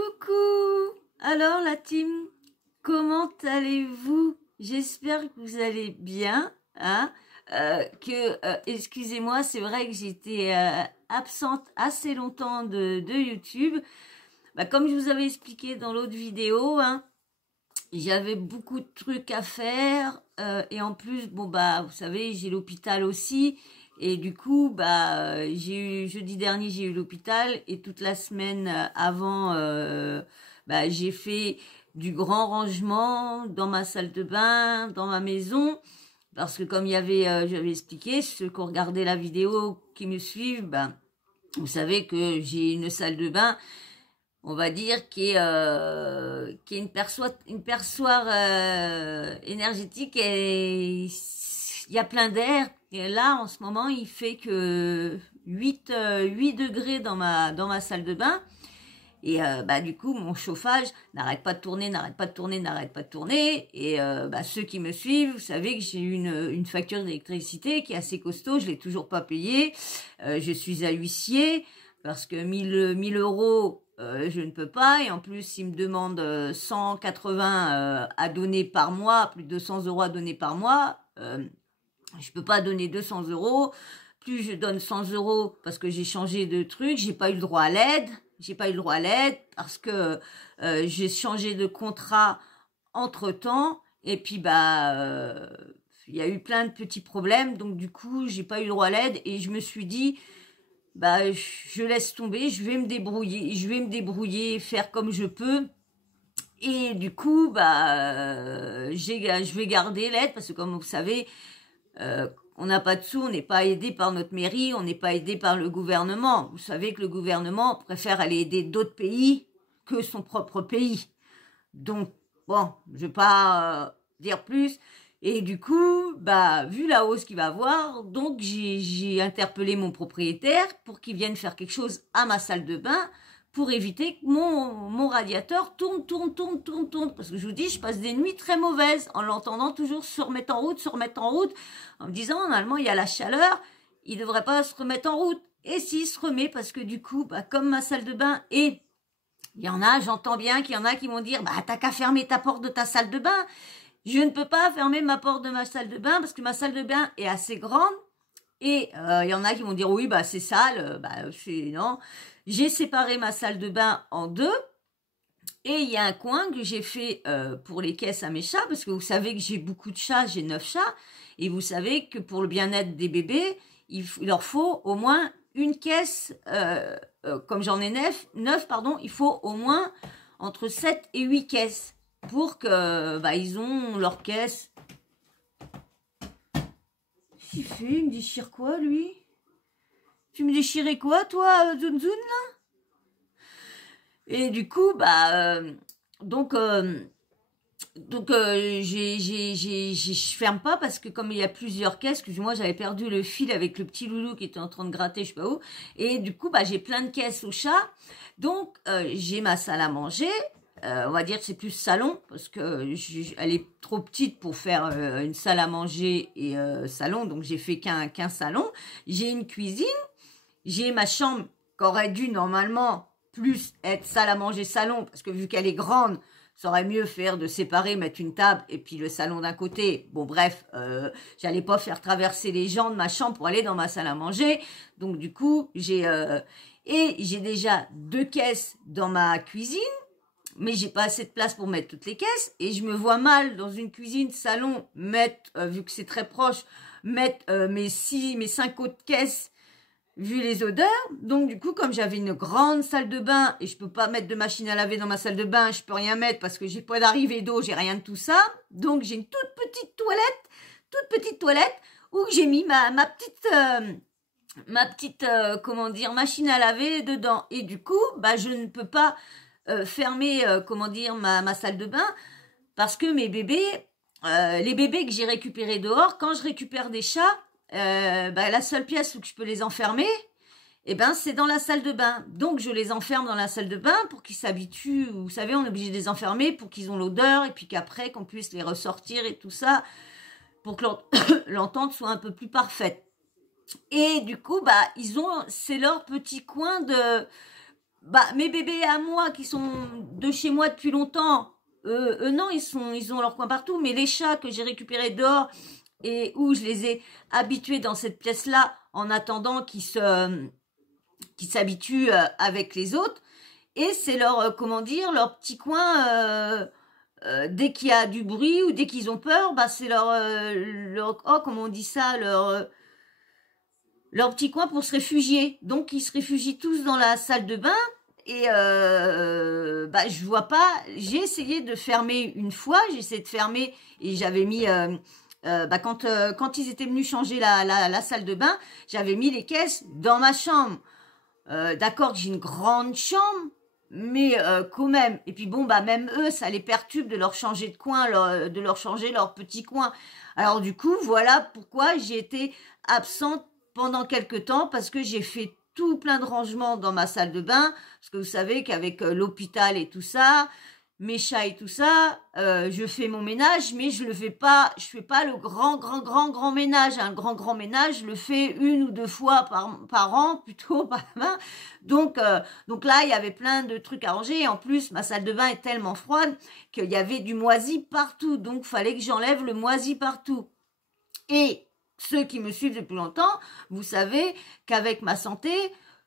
Coucou! Alors la team, comment allez-vous? J'espère que vous allez bien, hein? Excusez-moi, c'est vrai que j'étais absente assez longtemps de YouTube. Comme je vous avais expliqué dans l'autre vidéo, hein, j'avais beaucoup de trucs à faire et en plus, vous savez, j'ai l'hôpital aussi. Et du coup, j'ai eu jeudi dernier, j'ai eu l'hôpital et toute la semaine avant, j'ai fait du grand rangement dans ma salle de bain, dans ma maison, parce que comme j'avais expliqué, ceux qui ont regardé la vidéo, qui me suivent, vous savez que j'ai une salle de bain, on va dire, qui est une perçoire énergétique, et il y a plein d'air. Et là, en ce moment, il fait que 8 degrés dans ma salle de bain. Et du coup, mon chauffage n'arrête pas de tourner, n'arrête pas de tourner, n'arrête pas de tourner. Et ceux qui me suivent, vous savez que j'ai une facture d'électricité qui est assez costaud. Je l'ai toujours pas payée. Je suis à l'huissier parce que 1000 euros, je ne peux pas. Et en plus, ils me demandent 180 à donner par mois, plus de 200 euros à donner par mois. Je peux pas donner 200 euros. Plus je donne 100 euros parce que j'ai changé de truc, j'ai pas eu le droit à l'aide. J'ai pas eu le droit à l'aide parce que j'ai changé de contrat entre-temps. Et puis, il y a eu plein de petits problèmes. Donc, du coup, j'ai pas eu le droit à l'aide. Et je me suis dit, je laisse tomber, je vais me débrouiller, faire comme je peux. Et du coup, je vais garder l'aide parce que, comme vous savez, on n'a pas de sous, on n'est pas aidé par notre mairie, on n'est pas aidé par le gouvernement. Vous savez que le gouvernement préfère aller aider d'autres pays que son propre pays. Donc, bon, je vais pas dire plus. Et du coup, vu la hausse qu'il va avoir, donc j'ai interpellé mon propriétaire pour qu'il vienne faire quelque chose à ma salle de bain pour éviter que mon radiateur tourne. Parce que je vous dis, je passe des nuits très mauvaises en l'entendant toujours se remettre en route, en me disant, normalement, il y a la chaleur, il ne devrait pas se remettre en route. Et s'il se remet, parce que du coup, comme ma salle de bain est... Il y en a, j'entends bien qu'il y en a qui vont dire, t'as qu'à fermer ta porte de ta salle de bain. Je ne peux pas fermer ma porte de ma salle de bain parce que ma salle de bain est assez grande. Et il y en a qui vont dire, oui, c'est sale, non. J'ai séparé ma salle de bain en deux. Et il y a un coin que j'ai fait pour les caisses à mes chats, parce que vous savez que j'ai beaucoup de chats, j'ai 9 chats. Et vous savez que pour le bien-être des bébés, il leur faut au moins une caisse, comme j'en ai 9, il faut au moins entre 7 et 8 caisses pour que ils ont leur caisse. Qu'est-ce qu'il fait? Il me déchire quoi, lui? Tu me déchirais quoi, toi, Zun Zun, là? Et du coup, je ferme pas parce que comme il y a plusieurs caisses, excusez-moi, j'avais perdu le fil avec le petit loulou qui était en train de gratter, je sais pas où. Et du coup, j'ai plein de caisses au chat. Donc, j'ai ma salle à manger. On va dire que c'est plus salon parce que elle est trop petite pour faire une salle à manger et salon. Donc, j'ai fait qu'un salon. J'ai une cuisine. J'ai ma chambre qui aurait dû normalement plus être salle à manger salon parce que vu qu'elle est grande, ça aurait mieux faire de séparer, mettre une table et puis le salon d'un côté. Bon bref, j'allais pas faire traverser les gens de ma chambre pour aller dans ma salle à manger. Donc du coup, j'ai déjà 2 caisses dans ma cuisine, mais j'ai pas assez de place pour mettre toutes les caisses et je me vois mal dans une cuisine salon mettre, vu que c'est très proche, mettre mes 5 autres caisses vu les odeurs. Donc du coup, comme j'avais une grande salle de bain et je peux pas mettre de machine à laver dans ma salle de bain, je peux rien mettre parce que j'ai pas d'arrivée d'eau, j'ai rien de tout ça. Donc j'ai une toute petite toilette où j'ai mis ma petite machine à laver dedans. Et du coup, je ne peux pas fermer ma salle de bain parce que mes bébés, les bébés que j'ai récupérés dehors, quand je récupère des chats, la seule pièce où je peux les enfermer, c'est dans la salle de bain. Donc, je les enferme dans la salle de bain pour qu'ils s'habituent. Vous savez, on est obligé de les enfermer pour qu'ils ont l'odeur et puis qu'après, qu'on puisse les ressortir et tout ça pour que l'entente soit un peu plus parfaite. Et du coup, c'est leur petit coin bah, mes bébés à moi qui sont de chez moi depuis longtemps, eux non, ils ont leur coin partout, mais les chats que j'ai récupérés dehors et où je les ai habitués dans cette pièce-là en attendant qu'ils s'habituent avec les autres, et c'est leur, comment dire, leur petit coin, dès qu'il y a du bruit ou dès qu'ils ont peur, bah c'est oh, comment on dit ça, leur petit coin pour se réfugier. Donc ils se réfugient tous dans la salle de bain. Et bah je vois pas. J'ai essayé de fermer une fois. J'ai essayé de fermer et j'avais mis bah quand ils étaient venus changer la salle de bain, j'avais mis les caisses dans ma chambre. D'accord que j'ai une grande chambre, mais quand même. Et puis bon, bah même eux, ça les perturbe de leur changer de coin, de leur changer leur petit coin. Alors du coup, voilà pourquoi j'ai été absente pendant quelques temps, parce que j'ai fait tout plein de rangements dans ma salle de bain, parce que vous savez qu'avec l'hôpital et tout ça, mes chats et tout ça, je fais mon ménage, mais je fais pas le grand ménage. Un grand ménage, je le fais 1 ou 2 fois par an, plutôt par main. Donc là, il y avait plein de trucs à ranger. Et en plus, ma salle de bain est tellement froide qu'il y avait du moisi partout. Donc, fallait que j'enlève le moisi partout. Et ceux qui me suivent depuis longtemps, vous savez qu'avec ma santé,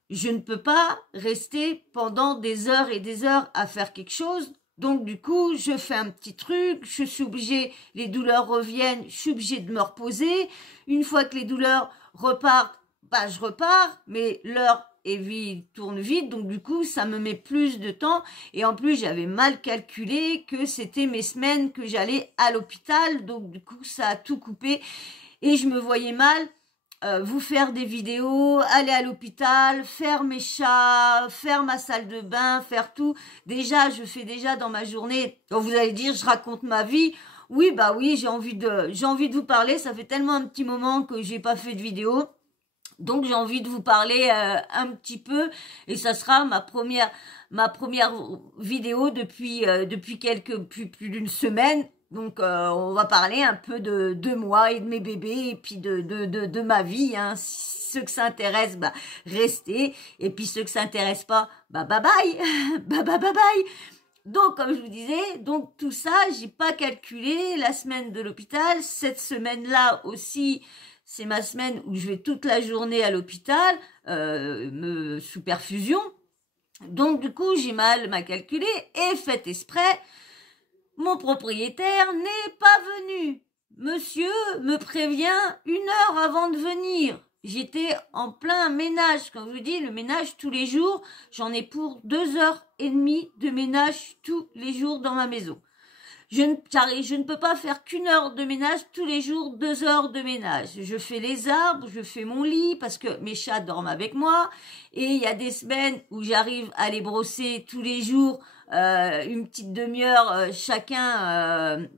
je ne peux pas rester pendant des heures et des heures à faire quelque chose. Donc du coup, je fais un petit truc, je suis obligée, les douleurs reviennent, je suis obligée de me reposer. Une fois que les douleurs repartent, bah je repars, mais l'heure tourne vite, donc du coup, ça me met plus de temps. Et en plus, j'avais mal calculé que c'était mes semaines que j'allais à l'hôpital, donc du coup, ça a tout coupé. Et je me voyais mal vous faire des vidéos, aller à l'hôpital, faire mes chats, faire ma salle de bain, faire tout. Déjà, je fais déjà dans ma journée. Donc vous allez dire, je raconte ma vie. Oui, bah oui, j'ai envie de vous parler. Ça fait tellement un petit moment que j'ai pas fait de vidéo. Donc j'ai envie de vous parler un petit peu, et ça sera ma première vidéo depuis plus d'une semaine. Donc on va parler un peu de moi et de mes bébés et puis de ma vie. Hein. Ceux que ça intéresse, bah restez, et puis ceux que ça intéresse pas, bah bye bye, bye bye. Donc, comme je vous disais, donc tout ça, j'ai pas calculé la semaine de l'hôpital. Cette semaine-là aussi, c'est ma semaine où je vais toute la journée à l'hôpital, sous perfusion. Donc, du coup, j'ai mal calculé, et fait exprès, mon propriétaire n'est pas venu. Monsieur me prévient 1 heure avant de venir. J'étais en plein ménage. Quand je vous dis, le ménage tous les jours, j'en ai pour 2h30 de ménage tous les jours dans ma maison. Je ne peux pas faire qu'1 heure de ménage tous les jours, 2 heures de ménage. Je fais les arbres, je fais mon lit parce que mes chats dorment avec moi. Et il y a des semaines où j'arrive à les brosser tous les jours, une petite demi-heure chacun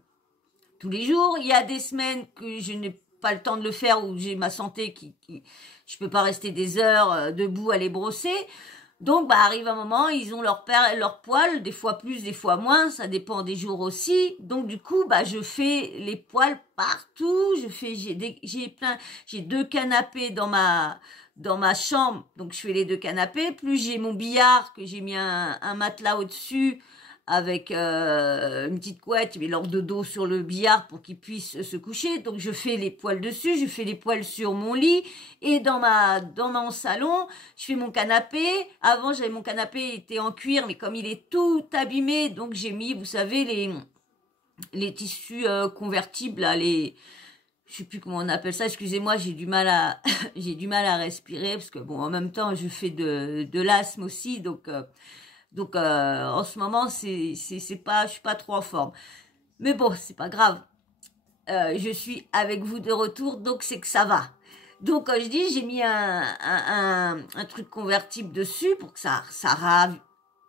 tous les jours. Il y a des semaines que je n'ai pas le temps de le faire, où j'ai ma santé je peux pas rester des heures debout à les brosser. Donc, bah, arrive un moment, ils ont leur poils, des fois plus, des fois moins, ça dépend des jours aussi. Donc, du coup, bah, je fais les poils partout. J'ai 2 canapés dans ma chambre. Donc, je fais les 2 canapés. Plus j'ai mon billard, que j'ai mis un matelas au-dessus, avec une petite couette, mais leur dodo sur le billard pour qu'ils puissent se coucher. Donc je fais les poils dessus, je fais les poils sur mon lit, et dans mon salon, je fais mon canapé. Avant, j'avais mon canapé, était en cuir, mais comme il est tout abîmé, donc j'ai mis, vous savez, les tissus convertibles là, je sais plus comment on appelle ça, excusez-moi, j'ai du mal à j'ai du mal à respirer, parce que bon, en même temps, je fais de l'asthme aussi, donc en ce moment, je suis pas trop en forme. Mais bon, c'est pas grave. Je suis avec vous de retour, donc c'est que ça va. Donc, quand je dis, j'ai mis un truc convertible dessus pour que ça rave.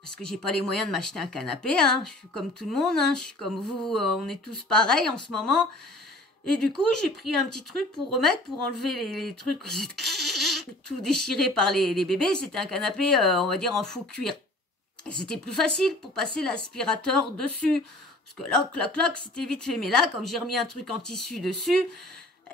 Parce que j'ai pas les moyens de m'acheter un canapé, hein. Je suis comme tout le monde, hein. Je suis comme vous, on est tous pareils en ce moment. Et du coup, j'ai pris un petit truc pour enlever les trucs tout déchirés par les bébés. C'était un canapé, on va dire, en faux cuir. Et c'était plus facile pour passer l'aspirateur dessus. Parce que là, clac, c'était vite fait. Mais là, comme j'ai remis un truc en tissu dessus,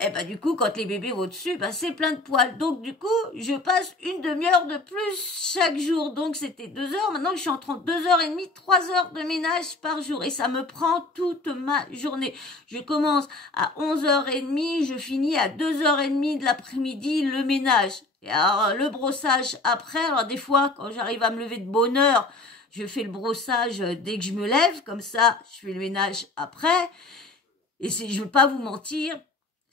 Et bah du coup, quand les bébés vont dessus, bah c'est plein de poils. Donc du coup, je passe une demi-heure de plus chaque jour. Donc c'était 2 heures. Maintenant, je suis entre 2h30, 3 heures de ménage par jour. Et ça me prend toute ma journée. Je commence à 11h30, je finis à 2h30 de l'après-midi le ménage. Et alors, le brossage après, alors des fois, quand j'arrive à me lever de bonne heure, je fais le brossage dès que je me lève. Comme ça, je fais le ménage après. Et je veux pas vous mentir,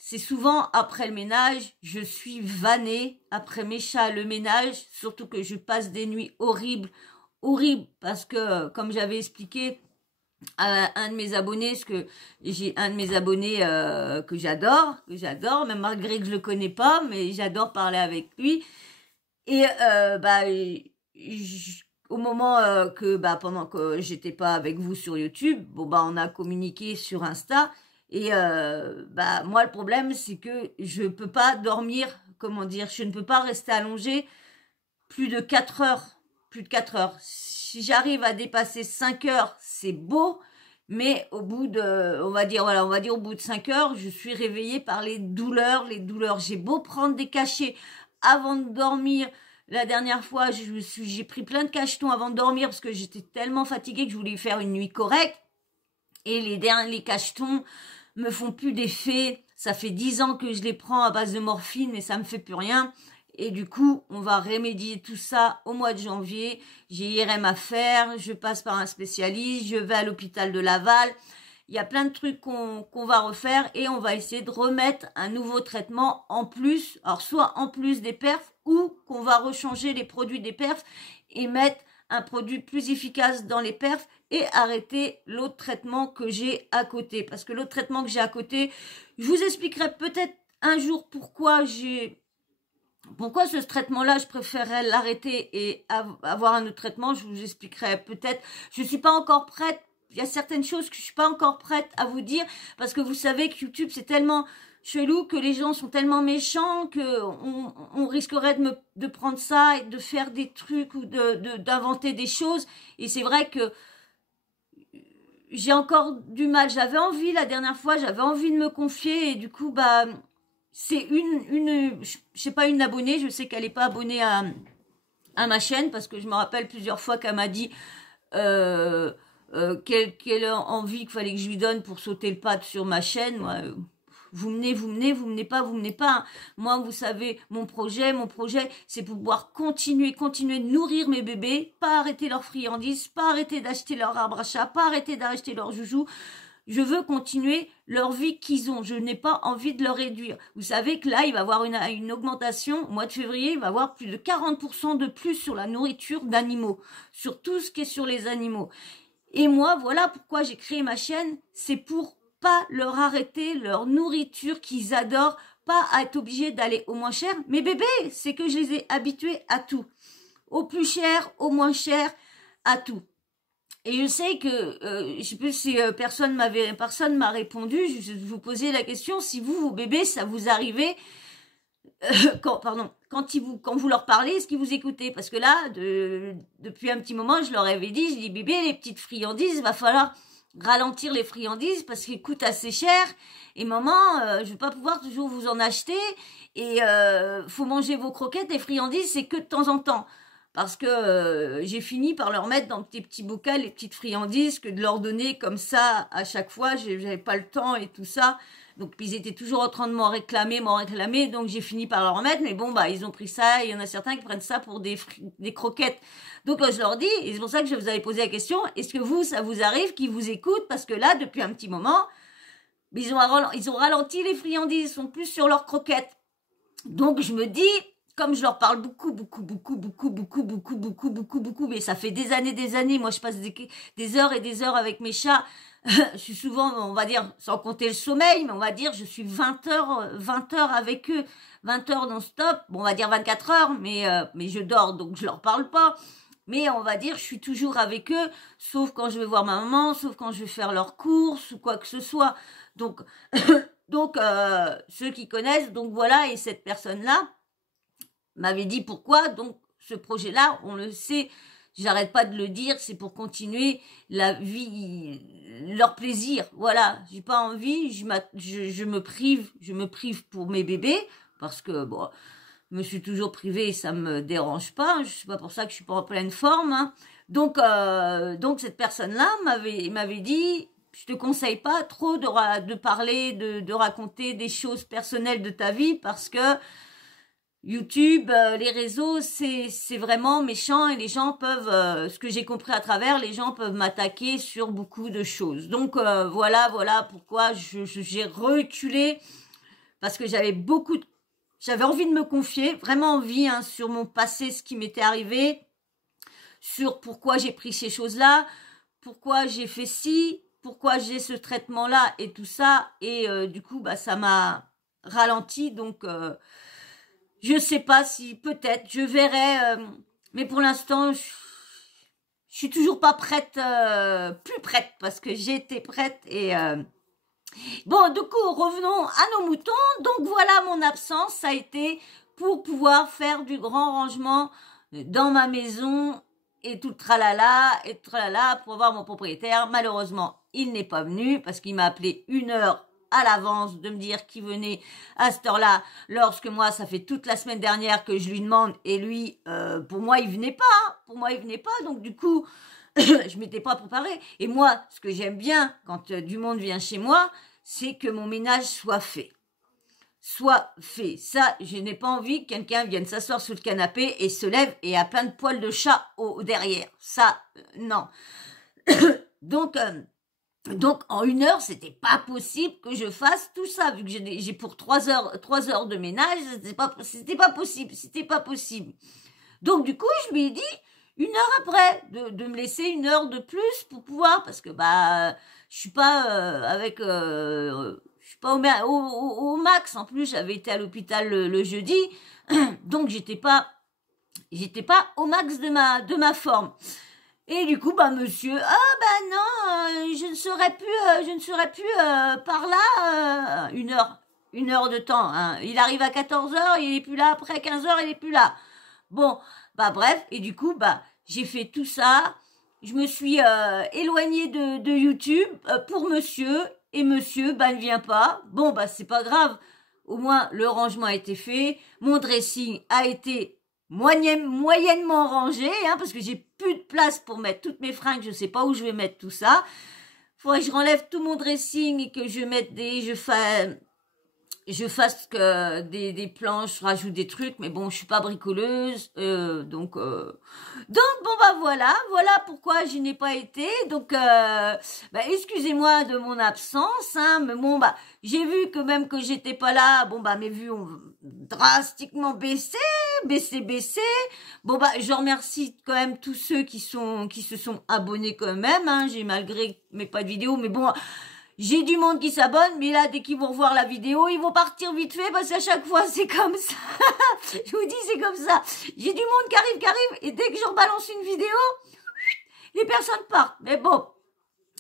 c'est souvent après le ménage, je suis vannée après mes chats, le ménage, surtout que je passe des nuits horribles, parce que, comme j'avais expliqué à un de mes abonnés, parce que j'ai un de mes abonnés que j'adore, même malgré que je le connais pas, mais j'adore parler avec lui. Et au moment pendant que j'étais pas avec vous sur YouTube, on a communiqué sur Insta. Et moi, le problème, c'est que je peux pas dormir, je ne peux pas rester allongée plus de 4 heures. Si j'arrive à dépasser 5 heures, c'est beau, mais au bout de, on va dire au bout de 5 heures, je suis réveillée par les douleurs. J'ai beau prendre des cachets avant de dormir. La dernière fois, j'ai pris plein de cachetons avant de dormir parce que j'étais tellement fatiguée que je voulais faire une nuit correcte. Et les cachetons me font plus d'effet. Ça fait 10 ans que je les prends à base de morphine, mais ça me fait plus rien. Et du coup, on va remédier tout ça au mois de janvier. J'ai IRM à faire, je passe par un spécialiste, je vais à l'hôpital de Laval. Il y a plein de trucs qu'on va refaire et on va essayer de remettre un nouveau traitement en plus. Alors, soit en plus des perfs ou qu'on va rechanger les produits des perfs et mettre un produit plus efficace dans les perfs et arrêter l'autre traitement que j'ai à côté. Parce que l'autre traitement que j'ai à côté, je vous expliquerai peut-être un jour pourquoi ce traitement-là, je préférerais l'arrêter et avoir un autre traitement. Je vous expliquerai peut-être. Je suis pas encore prête. Il y a certaines choses que je suis pas encore prête à vous dire parce que vous savez que YouTube, c'est tellement chelou, que les gens sont tellement méchants que on risquerait de prendre ça et de faire des trucs ou d'inventer des choses. Et c'est vrai que j'ai encore du mal. J'avais envie la dernière fois, j'avais envie de me confier et du coup, c'est je sais pas, une abonnée, je sais qu'elle est pas abonnée à ma chaîne parce que je me rappelle plusieurs fois qu'elle m'a dit quelle envie qu'il fallait que je lui donne pour sauter le pas sur ma chaîne. Moi, vous menez pas. Moi, vous savez, mon projet, c'est pouvoir continuer de nourrir mes bébés, pas arrêter leurs friandises, pas arrêter d'acheter leur arbre à chat, pas arrêter d'acheter leurs joujoux. Je veux continuer leur vie qu'ils ont. Je n'ai pas envie de leur réduire. Vous savez que là, il va y avoir une augmentation. Au mois de février, il va y avoir plus de 40% de plus sur la nourriture d'animaux, sur tout ce qui est sur les animaux. Et moi, voilà pourquoi j'ai créé ma chaîne. C'est pour pas leur arrêter leur nourriture qu'ils adorent, pas à être obligés d'aller au moins cher. Mes bébés, c'est que je les ai habitués à tout. Au plus cher, au moins cher, à tout. Et je sais que, je sais plus si personne m'a répondu, je vous posais la question, si vos bébés, ça vous arrivait, quand vous leur parlez, est-ce qu'ils vous écoutaient? Parce que là, depuis un petit moment, je leur avais dit, je dis, bébé, les petites friandises, il va falloir ralentir les friandises parce qu'ils coûtent assez cher. Et maman, je vais pas pouvoir toujours vous en acheter. Et faut manger vos croquettes. Les friandises, c'est que de temps en temps. Parce que j'ai fini par leur mettre dans des petits bocals les petites friandises que de leur donner comme ça à chaque fois. J'avais pas le temps et tout ça. Donc, ils étaient toujours en train de m'en réclamer. Donc, j'ai fini par leur mettre. Mais bon, ils ont pris ça. Il y en a certains qui prennent ça pour des croquettes. Donc, je leur dis, et c'est pour ça que je vous avais posé la question, est-ce que ça vous arrive qu'ils vous écoutent? Parce que là, depuis un petit moment, ils ont ralenti les friandises. Ils sont plus sur leurs croquettes. Donc, je me dis, comme je leur parle beaucoup, mais ça fait des années, moi, je passe des heures et des heures avec mes chats. Je suis souvent, on va dire, sans compter le sommeil, mais on va dire, je suis 20 heures avec eux, 20 heures non-stop. Bon, on va dire 24 heures, mais je dors, donc je leur parle pas. Mais on va dire, je suis toujours avec eux, sauf quand je vais voir ma maman, sauf quand je vais faire leurs courses ou quoi que ce soit. Donc, ceux qui connaissent, donc voilà, et cette personne-là m'avait dit pourquoi. Donc, ce projet-là, on le sait, j'arrête pas de le dire, c'est pour continuer la vie, leur plaisir. Voilà, j'ai pas envie, je me prive pour mes bébés parce que bon, je me suis toujours privée, ça me dérange pas. Je sais pas pour ça que je suis pas en pleine forme. Hein. Donc cette personne-là m'avait dit, je te conseille pas trop de parler, de raconter des choses personnelles de ta vie parce que YouTube, les réseaux, c'est vraiment méchant et les gens peuvent, ce que j'ai compris à travers, les gens peuvent m'attaquer sur beaucoup de choses. Donc voilà pourquoi j'ai reculé parce que j'avais envie de me confier, vraiment envie hein, sur mon passé, ce qui m'était arrivé, sur pourquoi j'ai pris ces choses-là, pourquoi j'ai fait ci, pourquoi j'ai ce traitement-là et tout ça. Et du coup, bah ça m'a ralenti, donc. Je sais pas si, peut-être, je verrai, mais pour l'instant, je suis toujours pas prête, plus prête, parce que j'étais prête et... Bon, du coup, revenons à nos moutons. Donc voilà, mon absence, ça a été pour pouvoir faire du grand rangement dans ma maison et tout le tralala, pour voir mon propriétaire. Malheureusement, il n'est pas venu parce qu'il m'a appelé 1 heure à l'avance de me dire qu'il venait à cette heure-là, lorsque moi, ça fait toute la semaine dernière que je lui demande, et lui, pour moi, il venait pas, hein. Pour moi, il venait pas, donc du coup, je m'étais pas préparée. Et moi, ce que j'aime bien quand du monde vient chez moi, c'est que mon ménage soit fait. Soit fait. Ça, je n'ai pas envie que quelqu'un vienne s'asseoir sous le canapé et se lève et a plein de poils de chat derrière. Ça, non. Donc, en 1 heure, c'était pas possible que je fasse tout ça, vu que j'ai pour 3 heures de ménage, c'était pas possible. Donc, du coup, je lui ai dit, 1 heure après, de me laisser 1 heure de plus pour pouvoir, parce que, bah, je suis pas je suis pas au max. En plus, j'avais été à l'hôpital le jeudi, donc j'étais pas au max de ma forme. Et du coup, bah monsieur, non, je ne serai plus par là 1 heure de temps. Hein. Il arrive à 14 heures, il est plus là. Après 15 heures, il est plus là. Bon, bah bref, et du coup, bah j'ai fait tout ça. Je me suis éloignée de YouTube pour monsieur, et monsieur, bah ne vient pas. Bon, bah c'est pas grave. Au moins, le rangement a été fait. Mon dressing a été moyennement rangé, hein, parce que j'ai plus de place pour mettre toutes mes fringues, je sais pas où je vais mettre tout ça. Faudrait que je renlève tout mon dressing et que je mette je fasse que des planches, je rajoute des trucs, mais bon, je suis pas bricoleuse, donc bon bah voilà pourquoi je n'ai pas été. Donc excusez-moi de mon absence, hein, mais bon bah j'ai vu que même que j'étais pas là, bon bah mes vues ont drastiquement baissé. Bon bah je remercie quand même tous ceux qui se sont abonnés quand même, hein, j'ai malgré mes pas de vidéos, mais bon. J'ai du monde qui s'abonne, mais là, dès qu'ils vont revoir la vidéo, ils vont partir vite fait, parce qu'à chaque fois, c'est comme ça. Je vous dis, c'est comme ça. J'ai du monde qui arrive, et dès que je rebalance une vidéo, les personnes partent. Mais bon,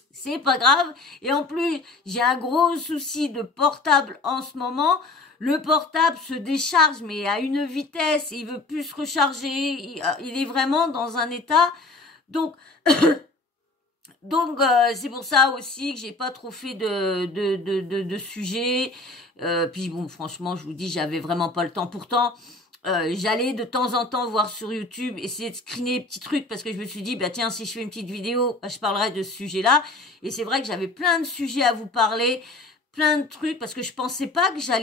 c'est pas grave. Et en plus, j'ai un gros souci de portable en ce moment. Le portable se décharge, mais à une vitesse, il veut plus se recharger. Il est vraiment dans un état. Donc c'est pour ça aussi que j'ai pas trop fait de sujets. Puis bon, franchement, je vous dis, j'avais vraiment pas le temps. Pourtant, j'allais de temps en temps voir sur YouTube, essayer de screener des petits trucs parce que je me suis dit, bah tiens, si je fais une petite vidéo, je parlerai de ce sujet-là. Et c'est vrai que j'avais plein de sujets à vous parler, plein de trucs parce que je pensais pas que ça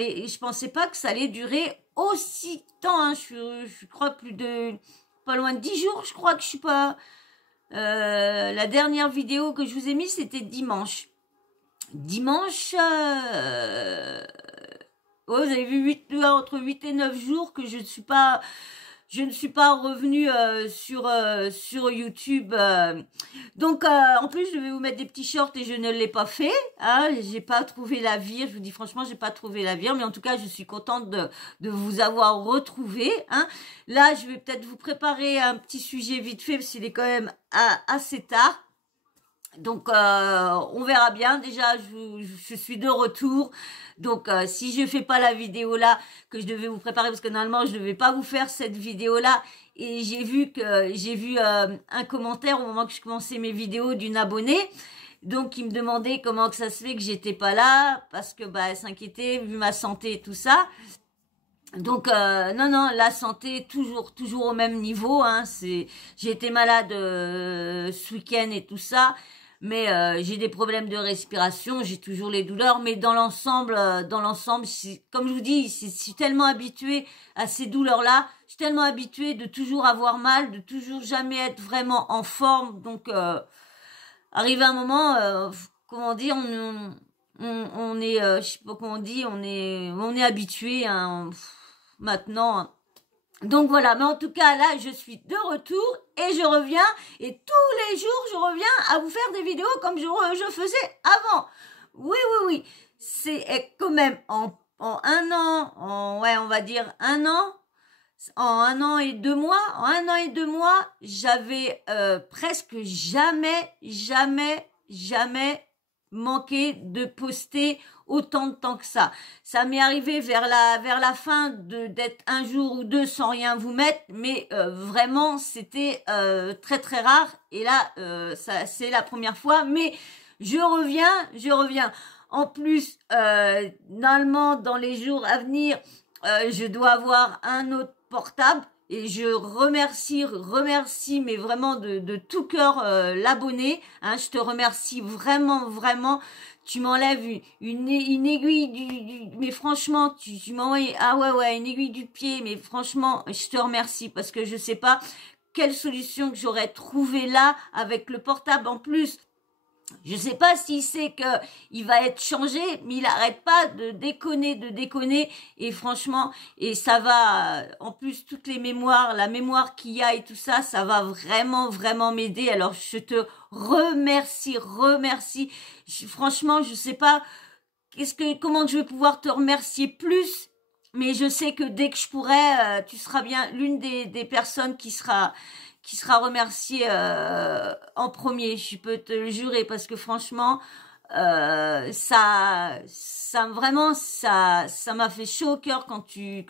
allait durer aussi temps. Hein. Je crois pas loin de 10 jours. Je crois que je suis pas. La dernière vidéo que je vous ai mise, c'était dimanche. Vous avez vu entre 8 et 9 jours que je ne suis pas revenue sur YouTube. Donc, en plus, je vais vous mettre des petits shorts et je ne l'ai pas fait. Hein, j'ai pas trouvé la vire. Je vous dis franchement, j'ai pas trouvé la vire. Mais en tout cas, je suis contente de vous avoir retrouvé. Hein. Là, je vais peut-être vous préparer un petit sujet vite fait parce qu'il est quand même assez tard. Donc, on verra bien. Déjà, je suis de retour. Donc, si je fais pas la vidéo là que je devais vous préparer, parce que normalement, je devais pas vous faire cette vidéo là, et j'ai vu un commentaire au moment que je commençais mes vidéos d'une abonnée. Donc, il me demandait comment que ça se fait que j'étais pas là, parce que elle s'inquiétait vu ma santé et tout ça. Donc non, la santé toujours au même niveau. Hein. J'ai été malade ce week-end et tout ça, mais j'ai des problèmes de respiration, j'ai toujours les douleurs, mais dans l'ensemble, comme je vous dis, je suis tellement habituée à ces douleurs-là, je suis tellement habituée de toujours avoir mal, de toujours jamais être vraiment en forme. Donc arrivé à un moment, comment dire, on est, je sais pas comment on dit, on est habitué hein, maintenant. Donc voilà, mais en tout cas là je suis de retour et je reviens et tous les jours je reviens à vous faire des vidéos comme je faisais avant. Oui, c'est quand même en un an, ouais on va dire un an, en un an et 2 mois, j'avais presque jamais manqué de poster autant de temps que ça. Ça m'est arrivé vers la fin d'être un jour ou deux sans rien vous mettre, mais vraiment c'était très très rare. Et là, ça c'est la première fois, mais je reviens. En plus, normalement dans les jours à venir, je dois avoir un autre portable. Et je remercie, mais vraiment de tout cœur l'abonné. Hein, je te remercie vraiment. Tu m'enlèves une aiguille mais franchement, tu m'as envoyé, ah ouais, une aiguille du pied, mais franchement, je te remercie parce que je sais pas quelle solution que j'aurais trouvé là avec le portable en plus. Je sais pas s'il sait que il va être changé, mais il arrête pas de déconner, et franchement, et ça va, en plus, toutes les mémoires, la mémoire qu'il y a et tout ça, ça va vraiment m'aider. Alors, je te remercie. Franchement, je sais pas, comment je vais pouvoir te remercier plus, mais je sais que dès que je pourrai, tu seras bien l'une des personnes qui sera remerciée en premier, je peux te le jurer, parce que franchement, ça m'a fait chaud au cœur quand tu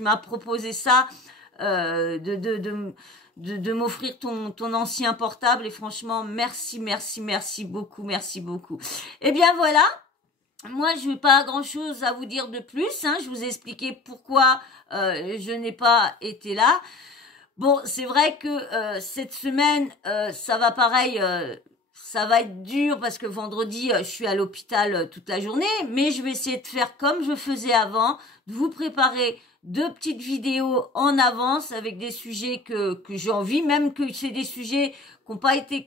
m'as proposé ça, de m'offrir ton ancien portable, et franchement, merci beaucoup. Et bien voilà. Moi, je n'ai pas grand-chose à vous dire de plus. Hein. Je vous ai expliqué pourquoi je n'ai pas été là. Bon, c'est vrai que cette semaine, ça va pareil, ça va être dur parce que vendredi, je suis à l'hôpital toute la journée, mais je vais essayer de faire comme je faisais avant, de vous préparer 2 petites vidéos en avance avec des sujets que j'ai envie, même que c'est des sujets qui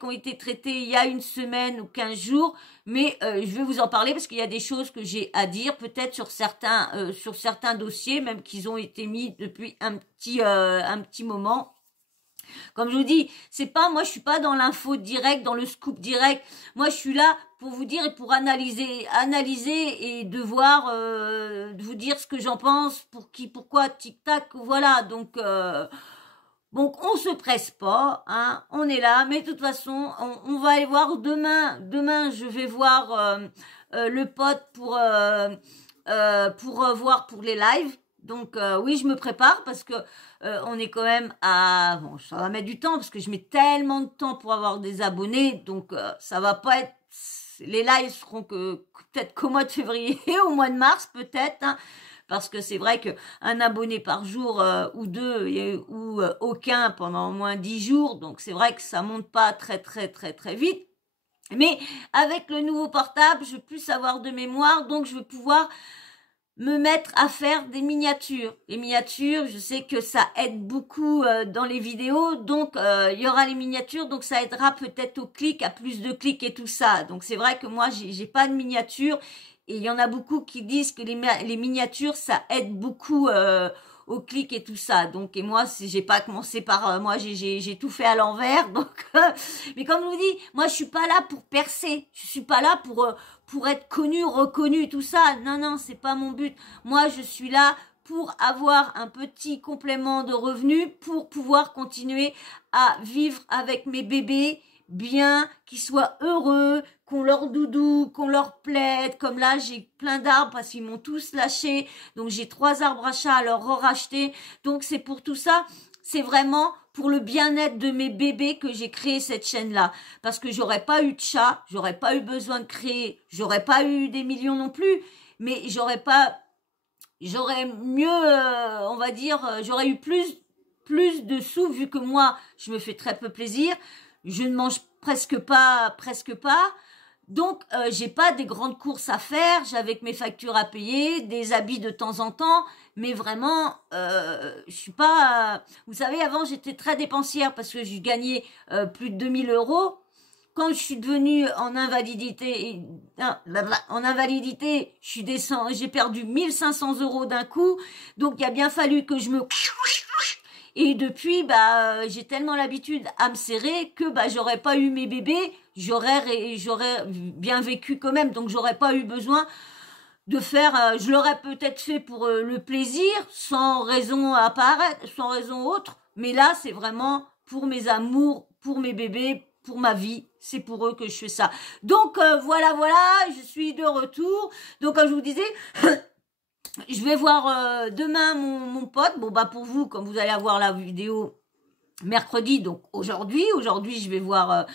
ont été traités il y a une semaine ou 15 jours, mais je vais vous en parler parce qu'il y a des choses que j'ai à dire, peut-être sur certains dossiers, même qu'ils ont été mis depuis un petit moment. Comme je vous dis, moi je suis pas dans l'info directe, dans le scoop direct. Moi je suis là pour vous dire et pour analyser et de voir, de vous dire ce que j'en pense, pourquoi, tic tac, voilà. Donc on se presse pas, hein, on est là, mais de toute façon, on va aller voir demain. Demain, je vais voir le pote pour voir pour les lives. Donc oui, je me prépare parce que on est quand même à... Bon, ça va mettre du temps parce que je mets tellement de temps pour avoir des abonnés. Donc ça va pas être... Les lives seront peut-être qu'au mois de février, au mois de mars peut-être. Hein, parce que c'est vrai qu'un abonné par jour ou deux ou aucun pendant au moins 10 jours. Donc c'est vrai que ça monte pas très vite. Mais avec le nouveau portable, je vais plus avoir de mémoire. Donc je vais pouvoir me mettre à faire des miniatures. Les miniatures, je sais que ça aide beaucoup dans les vidéos, donc il y aura les miniatures, donc ça aidera peut-être au clic, à plus de clics et tout ça. Donc c'est vrai que moi, j'ai pas de miniatures, et il y en a beaucoup qui disent que les miniatures, ça aide beaucoup au clic et tout ça. Donc, et moi, j'ai pas commencé par... moi, j'ai tout fait à l'envers. Donc, mais comme je vous dis, moi, je suis pas là pour percer. Je suis pas là pour être connu, reconnu, tout ça. Non, c'est pas mon but. Moi, je suis là pour avoir un petit complément de revenus, pour pouvoir continuer à vivre avec mes bébés bien, qu'ils soient heureux, qu'on leur doudou, qu'on leur plaide. Comme là, j'ai plein d'arbres parce qu'ils m'ont tous lâché. Donc, j'ai 3 arbres à chat à leur racheter. Donc, c'est pour tout ça. c'est vraiment pour le bien-être de mes bébés que j'ai créé cette chaîne-là. Parce que j'aurais pas eu de chat, j'aurais pas eu besoin de créer, j'aurais pas eu des millions non plus, mais j'aurais mieux, on va dire, j'aurais eu plus de sous vu que moi, je me fais très peu plaisir, je ne mange presque pas. Donc, j'ai pas des grandes courses à faire, j'ai avec mes factures à payer, des habits de temps en temps, mais vraiment, je suis pas... vous savez, avant, j'étais très dépensière parce que je gagnais plus de 2000 euros. Quand je suis devenue en invalidité, j'ai perdu 1500 euros d'un coup. Donc, il a bien fallu que je me... Et depuis, j'ai tellement l'habitude à me serrer que j'aurais pas eu mes bébés, j'aurais bien vécu quand même. Donc j'aurais pas eu besoin de faire. Je l'aurais peut-être fait pour le plaisir, sans raison apparaître, sans raison autre. Mais là, c'est vraiment pour mes amours, pour mes bébés, pour ma vie. C'est pour eux que je fais ça. Donc voilà, je suis de retour. Donc comme je vous disais. Je vais voir demain mon pote. Bon, pour vous, comme vous allez avoir la vidéo mercredi, donc aujourd'hui, je vais voir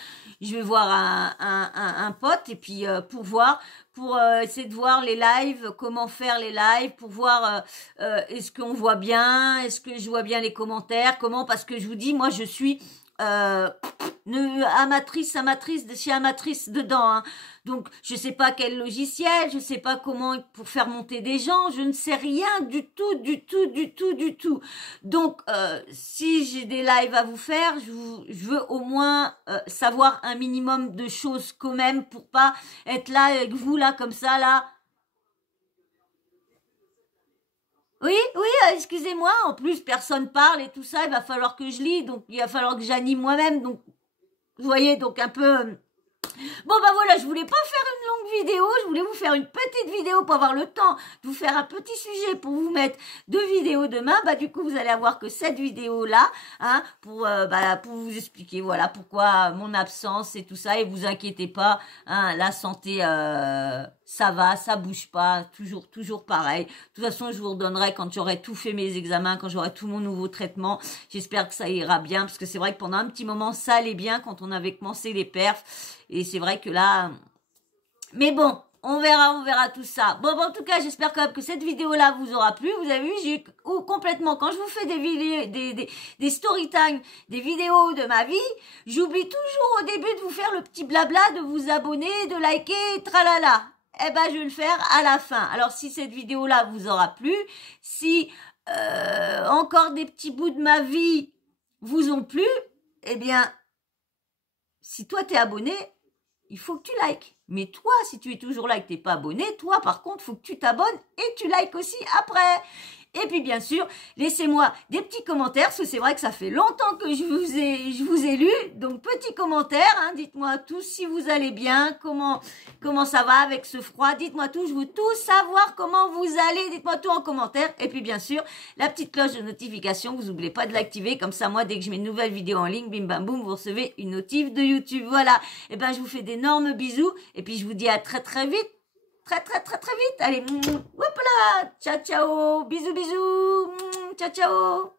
un pote et puis pour essayer de voir les lives, comment faire les lives, pour voir est-ce qu'on voit bien, est-ce que je vois bien les commentaires, parce que je vous dis, moi je suis amatrice de chez amatrice dedans, hein. Donc je sais pas quel logiciel, je sais pas comment pour faire monter des gens, je ne sais rien du tout. Donc si j'ai des lives à vous faire, je veux au moins savoir un minimum de choses quand même pour pas être là avec vous là comme ça là. Oui, excusez-moi, en plus personne parle et tout ça, il va falloir que je lis, donc il va falloir que j'anime moi-même, donc vous voyez, donc un peu... Bon voilà, je voulais pas faire une longue vidéo, je voulais vous faire une petite vidéo pour avoir le temps de vous faire un petit sujet pour vous mettre deux vidéos demain. Du coup, vous allez avoir que cette vidéo-là, hein, pour vous expliquer, voilà, pourquoi mon absence et tout ça. Et vous inquiétez pas, hein, la santé, ça va, ça bouge pas, toujours pareil. De toute façon, je vous redonnerai quand j'aurai tout fait mes examens, quand j'aurai tout mon nouveau traitement. J'espère que ça ira bien, parce que c'est vrai que pendant un petit moment, ça allait bien quand on avait commencé les perfs. Et c'est vrai que là... Mais bon, on verra tout ça. Bon, en tout cas, j'espère quand même que cette vidéo-là vous aura plu. Vous avez vu, j'ai complètement... Quand je vous fais des vidéos, des story time, des vidéos de ma vie, j'oublie toujours au début de vous faire le petit blabla, de vous abonner, de liker, tralala. Je vais le faire à la fin. Alors, si cette vidéo-là vous aura plu, si encore des petits bouts de ma vie vous ont plu, eh bien, si toi t'es abonné, il faut que tu likes. Mais toi, si tu es toujours là et que t'es pas abonné, toi, par contre, faut que tu t'abonnes et tu likes aussi après. Et puis, bien sûr, laissez-moi des petits commentaires, parce que c'est vrai que ça fait longtemps que je vous ai lu. Donc, petits commentaires, hein, dites-moi tous si vous allez bien, comment ça va avec ce froid. Dites-moi tout, je veux tout savoir comment vous allez. Dites-moi tout en commentaire. Et puis, bien sûr, la petite cloche de notification, vous n'oubliez pas de l'activer. Comme ça, moi, dès que je mets une nouvelle vidéo en ligne, bim bam boum, vous recevez une notif de YouTube. Voilà. Et je vous fais d'énormes bisous. Et puis, je vous dis à très très vite. Très vite. Allez, hop là, ciao, bisous, ciao.